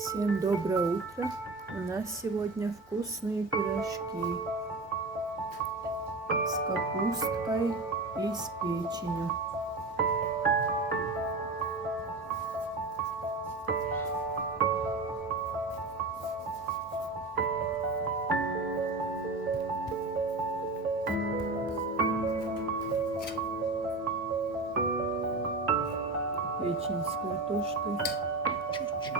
Всем доброе утро! У нас сегодня вкусные пирожки с капусткой и с печенью. Печень с картошкой чуть-чуть.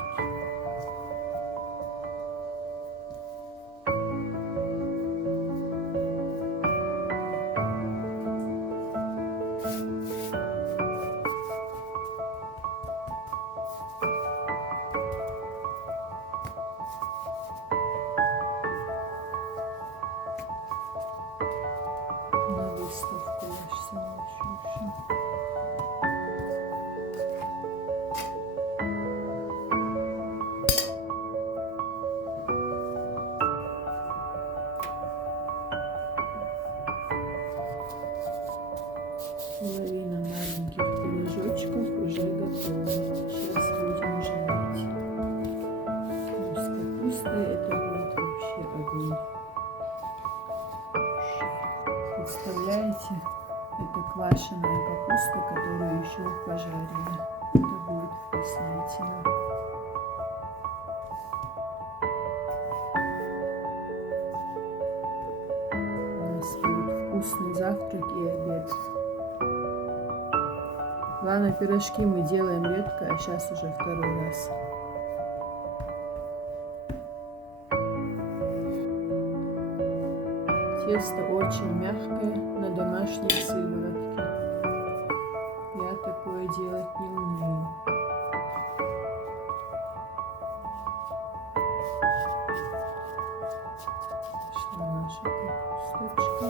На выставку я ж сама еще. Половина маленьких пирожочков уже готова. Сейчас будем жарить. Ну, с капустой это будет вообще огонь. Представляете, это квашеная капуста, которую еще пожарили. Это будет вкуснятина. У нас будет вкусный завтрак и обед. Ладно, пирожки мы делаем редко, а сейчас уже второй раз. Тесто очень мягкое на домашней сыворотке. Я такое делать не умею. Пошла наша капусточка.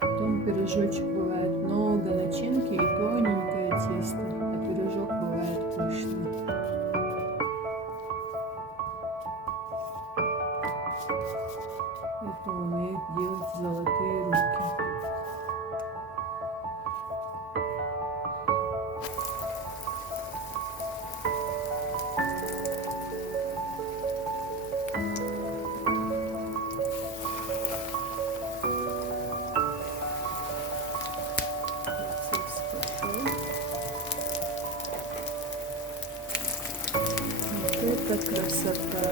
Потом пирожочек бывает много начинки и тоненькое тесто, а пирожок бывает пышный. Это умеют делать золотые руки. Это красота.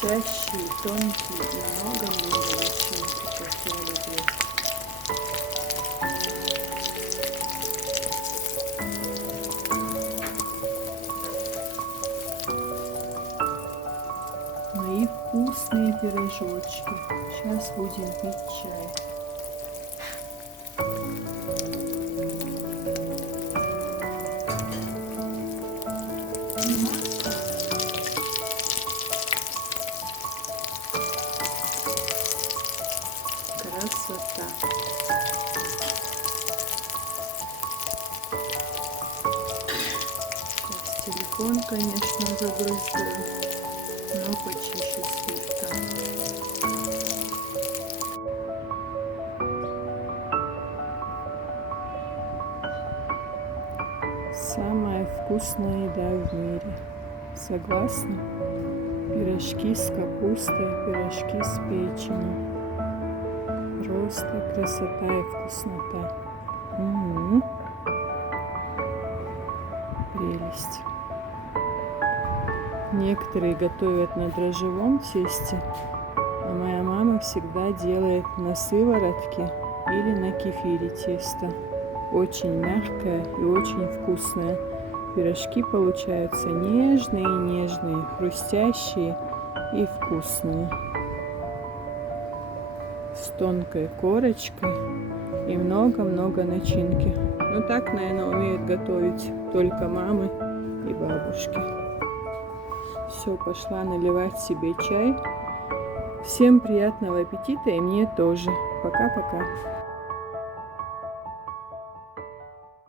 Хрустящие, тонкие и много-много начинки, как я люблю. Мои вкусные пирожочки. Сейчас будем пить чай. Красота. Сейчас телефон, конечно, забрызгаю, но почищу слегка. Самая вкусная еда в мире. Согласны? Пирожки с капустой, пирожки с печенью. Просто красота и вкуснота. Прелесть. Некоторые готовят на дрожжевом тесте, а моя мама всегда делает на сыворотке или на кефире тесто. Очень мягкое и очень вкусное. Пирожки получаются нежные, хрустящие и вкусные. С тонкой корочкой и много-много начинки. Но так, наверное, умеют готовить только мамы и бабушки. Все, пошла наливать себе чай. Всем приятного аппетита и мне тоже. Пока-пока.